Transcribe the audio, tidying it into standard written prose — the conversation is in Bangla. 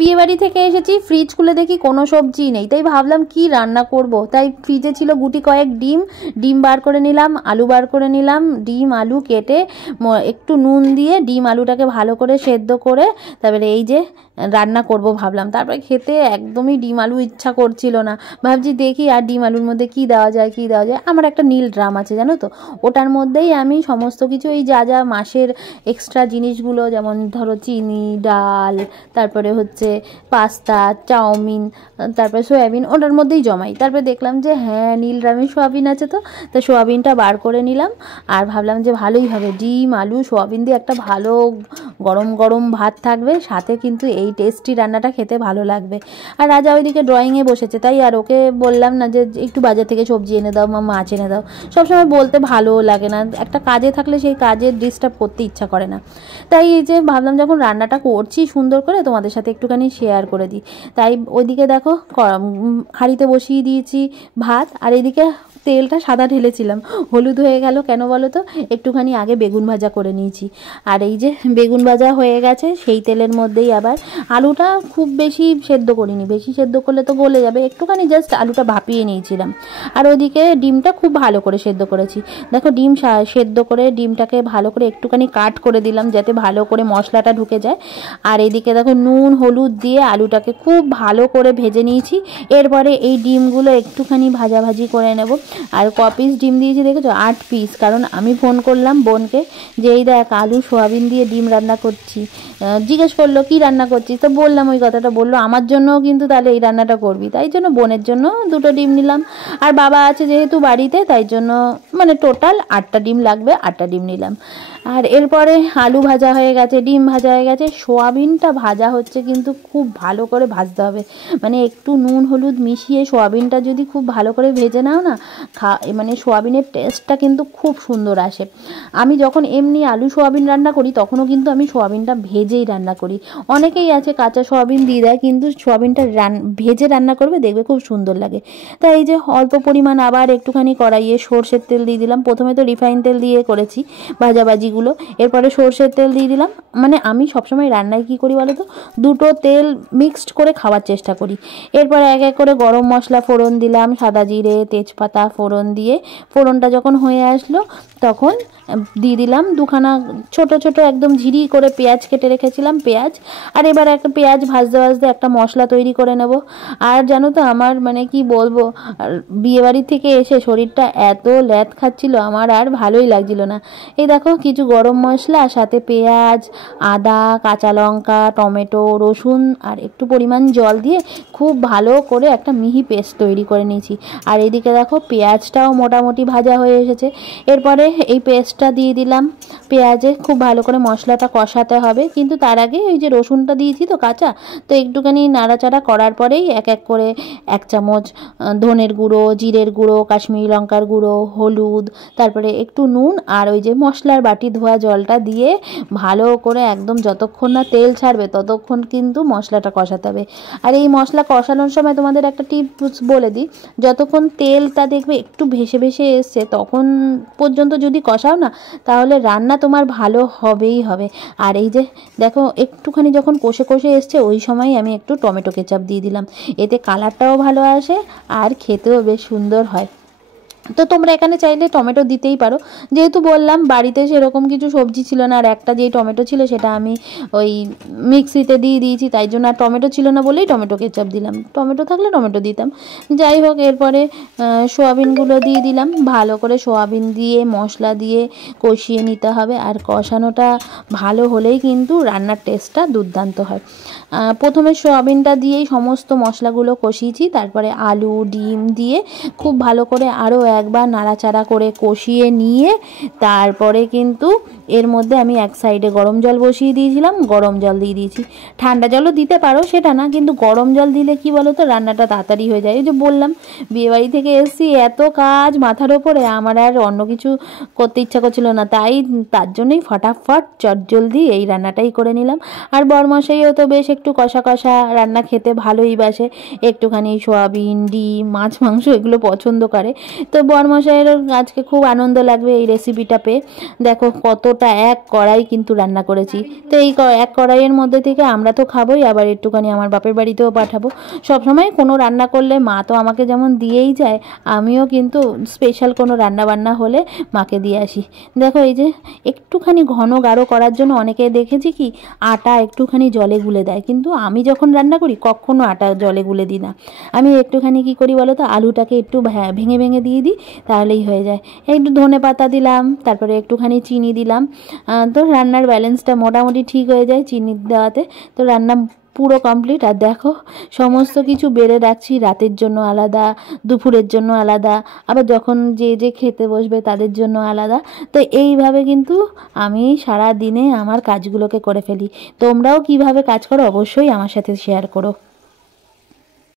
বিয়ে বাড়ি থেকে এসেছি, ফ্রিজ খুলে দেখি কোনো সবজি নেই, তাই ভাবলাম কি রান্না করব। তাই ফ্রিজে ছিল গুটি কয়েক ডিম বার করে নিলাম, আলু বার করে নিলাম, ডিম আলু কেটে একটু নুন দিয়ে ডিম আলুটাকে ভালো করে সেদ্ধ করে তারপরে এই যে রান্না করব ভাবলাম। তারপরে খেতে একদমই ডিম আলু ইচ্ছা করছিল না, ভাবছি দেখি আর ডিম আলুর মধ্যে কি দেওয়া যায় কি দেওয়া যায়। আমার একটা নীল ড্রাম আছে জানো তো, ওটার মধ্যেই আমি সমস্ত কিছু এই যা যা মাসের এক্সট্রা জিনিসগুলো, যেমন ধরো চিনি, ডাল, তারপরে হচ্ছে পাস্তা, চাউমিন, তারপরে সয়াবিন, ওটার মধ্যেই জমাই। তারপরে দেখলাম যে হ্যাঁ নীল ড্রামে সোয়াবিন আছে, তো সোয়াবিনটা বার করে নিলাম। আর ভাবলাম যে ভালোই হবে, ডিম আলু সোয়াবিন দিয়ে একটা ভালো গরম গরম ভাত থাকবে, সাথে কিন্তু এই টেস্টি রান্নাটা খেতে ভালো লাগবে। আর রাজা ওইদিকে ড্রয়িংয়ে বসেছে, তাই আর ওকে বললাম না যে একটু বাজার থেকে সবজি এনে দাও, মাছ এনে দাও। সবসময় বলতে ভালোও লাগে না, একটা কাজে থাকলে সেই কাজের ডিস্টার্ব করতে ইচ্ছা করে না। তাই এই যে ভাবলাম যখন রান্নাটা করছি সুন্দর করে তোমাদের সাথে একটুখানি শেয়ার করে দিই। তাই ওইদিকে দেখো হাঁড়িতে বসিয়ে দিয়েছি ভাত, আর এদিকে তেলটা সাদা ঢেলেছিলাম, হলুদ হয়ে গেল কেন বলো তো, একটুখানি আগে বেগুন ভাজা করে নিয়েছি। আর এই যে বেগুন ভাজা হয়ে গেছে, সেই তেলের মধ্যেই আবার আলুটা খুব বেশি সেদ্ধ করিনি, বেশি সেদ্ধ করলে তো গলে যাবে, একটুখানি জাস্ট আলুটা ভাপিয়ে নিয়েছিলাম। আর ওইদিকে ডিমটা খুব ভালো করে সেদ্ধ করেছি। দেখো ডিম সেদ্ধ করে ডিমটাকে ভালো করে একটুখানি কাট করে দিলাম যাতে ভালো করে মশলাটা ঢুকে যায়। আর এদিকে দেখো নুন হলুদ দিয়ে আলুটাকে খুব ভালো করে ভেজে নিয়েছি। এরপরে এই ডিমগুলো একটুখানি ভাজাভাজি করে নেব। আর ক পিস ডিম দিয়েছি দেখেছো, 8 পিস, কারণ আমি ফোন করলাম বোনকে যে এই দেখ আলু সোয়াবিন দিয়ে ডিম রান্না করছি। জিজ্ঞেস করলো কি রান্না করছিস, তো বললাম ওই কথাটা, বললো আমার জন্যও কিন্তু তাহলে এই রান্নাটা করবি। তাই জন্য বোনের জন্য 2টো ডিম নিলাম, আর বাবা আছে যেহেতু বাড়িতে তাই জন্য মানে টোটাল 8টা ডিম লাগবে, 8টা ডিম নিলাম। আর এরপরে আলু ভাজা হয়ে গেছে, ডিম ভাজা হয়ে গেছে, সোয়াবিনটা ভাজা হচ্ছে কিন্তু খুব ভালো করে ভাজতে হবে। মানে একটু নুন হলুদ মিশিয়ে সোয়াবিনটা যদি খুব ভালো করে ভেজে নাও না, মানে সোয়াবিনের টেস্টটা কিন্তু খুব সুন্দর আসে। আমি যখন এমনি আলু সোয়াবিন রান্না করি তখনও কিন্তু আমি সোয়াবিনটা ভেজেই রান্না করি। অনেকেই আছে কাঁচা সোয়াবিন দিয়ে দেয়, কিন্তু সোয়াবিনটা ভেজে রান্না করবে দেখবে খুব সুন্দর লাগে। তাই এই যে অল্প পরিমাণ আবার একটুখানি কড়াইয়ে সর্ষের তেল দিয়ে দিলাম। প্রথমে তো রিফাইন তেল দিয়ে করেছি ভাজাভাজিগুলো, এরপরে সর্ষের তেল দিয়ে দিলাম। মানে আমি সবসময় রান্নায় কী করি বলো তো, 2টো তেল মিক্সড করে খাওয়ার চেষ্টা করি। এরপরে এক এক করে গরম মশলা ফোড়ন দিলাম, সাদা জিরে তেজপাতা ফোড়ন দিয়ে, ফোড়নটা যখন হয়ে আসলো তখন দিয়ে দিলাম 2খানা ছোট ছোট একদম ঝিরি করে পেঁয়াজ কেটে রেখেছিলাম, পেঁয়াজ। আর এবার একটা পেঁয়াজ ভাজতে ভাজতে একটা মশলা তৈরি করে নেব। আর জানো তো আমার মানে কি বলবো, বিয়েবাড়ি থেকে এসে শরীরটা এত ল্যাদ খাচ্ছিল আমার, আর ভালোই লাগছিল না। এই দেখো কিছু গরম মশলা, সাথে পেঁয়াজ, আদা, কাঁচা লঙ্কা, টমেটো, রসুন আর একটু পরিমাণ জল দিয়ে খুব ভালো করে একটা মিহি পেস্ট তৈরি করে নিয়েছি। আর এদিকে দেখো পেঁয়াজটাও মোটামুটি ভাজা হয়ে এসেছে। এরপরে এই পেস্টটা দিয়ে দিলাম পেঁয়াজে, খুব ভালো করে মশলাটা কষাতে হবে। কিন্তু তার আগে ওই যে রসুনটা দিয়েছি তো কাঁচা, তো একটুখানি নাড়াচাড়া করার পরেই এক এক করে 1 চামচ ধনের গুঁড়ো, জিরের গুঁড়ো, কাশ্মীরি লঙ্কার গুঁড়ো, হলুদ, তারপরে একটু নুন আর ওই যে মশলার বাটি ধোয়া জলটা দিয়ে ভালো করে একদম যতক্ষণ না তেল ছাড়বে ততক্ষণ কিন্তু মশলাটা কষাতে হবে। আর এই মশলা কষানোর সময় তোমাদের একটা টিপস বলে দিই, যতক্ষণ তেলটা দেখবে একটু ভেসে ভেসে এসছে তখন পর্যন্ত যদি কষাও না, তাহলে রান্না তোমার ভালো হবেই হবে। আর এই যে দেখো একটুখানি যখন কষে কষে এসছে ওই সময় আমি একটু টমেটো কেচাপ দিয়ে দিলাম, এতে কালারটাও ভালো আসে আর খেতেও বেশ সুন্দর হয়। তো তোমরা এখানে চাইলে টমেটো দিতেই পারো, যেহেতু বললাম বাড়িতে সেরকম কিছু সবজি ছিল না, আর একটা যেই টমেটো ছিল সেটা আমি ওই মিক্সিতে দিয়ে দিয়েছি, তাই জন্য আর টমেটো ছিল না বলেই টমেটো কেচাপ দিলাম, টমেটো থাকলে টমেটো দিতাম। যাই হোক এরপরে সোয়াবিনগুলো দিয়ে দিলাম, ভালো করে সোয়াবিন দিয়ে মশলা দিয়ে কষিয়ে নিতে হবে। আর কষানোটা ভালো হলেই কিন্তু রান্নার টেস্টটা দুর্দান্ত হয়। প্রথমে সোয়াবিনটা দিয়েই সমস্ত মশলাগুলো কষিয়েছি, তারপরে আলু ডিম দিয়ে খুব ভালো করে আরও একবার নাড়াচাড়া করে কষিয়ে নিয়ে তারপরে কিন্তু এর মধ্যে আমি এক সাইডে গরম জল বসিয়ে দিয়েছিলাম, গরম জল দিয়ে দিয়েছি। ঠান্ডা জলও দিতে পারো সেটা না, কিন্তু গরম জল দিলে কি বলো তো রান্নাটা তাড়াতাড়ি হয়ে যায়। এই যে বললাম বিয়েবাড়ি থেকে এসেছি, এত কাজ মাথার ওপরে, আমার আর অন্য কিছু করতে ইচ্ছা করছিল না, তাই তার জন্যই ফটাফট চটজলদি এই রান্নাটাই করে নিলাম। আর বরমশাইও তো বেশ একটু কষা কষা রান্না খেতে ভালোই বাসে, একটুখানি সোয়াবিন ডিম মাছ মাংস এগুলো পছন্দ করে। তো বরমশাইয়েরও আজকে খুব আনন্দ লাগবে এই রেসিপিটা পেয়ে। দেখো কতটা এক কড়াই কিন্তু রান্না করেছি। তো এই এক কড়াইয়ের মধ্যে থেকে আমরা তো খাবোই, আবার একটুখানি আমার বাপের বাড়িতেও পাঠাবো। সবসময় কোনো রান্না করলে মা তো আমাকে যেমন দিয়েই যায়, আমিও কিন্তু স্পেশাল কোনো রান্না বান্না হলে মাকে দিয়ে আসি। দেখো এই যে একটুখানি ঘন গাঢ় করার জন্য অনেকে দেখেছি কি আটা একটুখানি জলে গুলে দেয়, কিন্তু আমি যখন রান্না করি কখনো আটা জলে গুলে দিই না। আমি একটুখানি কি করি বলো তো, আলুটাকে একটু ভেঙে ভেঙে দিয়ে দিই, তাহলেই হয়ে যায়। একটু ধনে পাতা দিলাম, তারপরে একটুখানি চিনি দিলাম। তো রান্নার ব্যালেন্সটা মোটামুটি ঠিক হয়ে যায় চিনি দেওয়াতে। তো রান্না পুরো কমপ্লিট। আর দেখো সমস্ত কিছু বেড়ে রাখছি, রাতের জন্য আলাদা, দুপুরের জন্য আলাদা, আবার যখন যে যে খেতে বসবে তাদের জন্য আলাদা। তো এইভাবে কিন্তু আমি সারা দিনে আমার কাজগুলোকে করে ফেলি। তোমরাও কিভাবে কাজ করো অবশ্যই আমার সাথে শেয়ার করো।